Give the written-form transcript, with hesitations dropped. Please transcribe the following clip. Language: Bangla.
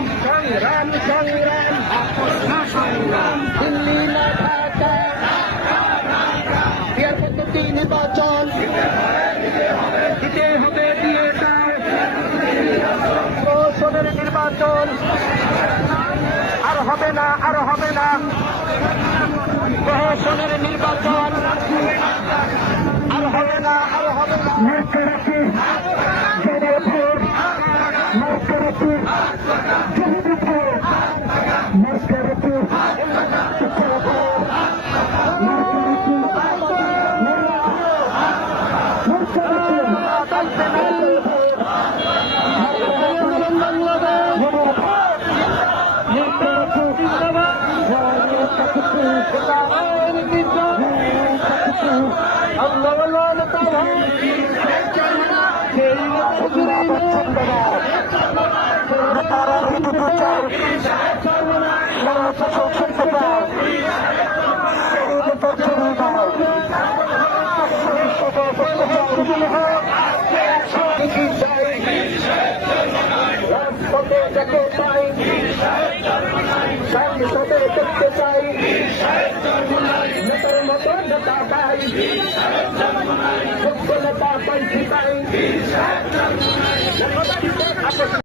সংগ্রাম সংগ্রাম দিল্লি না ঢাকা বিয়ার পদ্ধতি নির্বাচন দিতে হবে দিয়ে দাও প্রশাসনের নির্বাচন আর হবে না প্রশাসনের নির্বাচন আর হবে না দেখতে চাই নেতার মতো নেতা পাই যোগ্য নেতা পাইছি পাই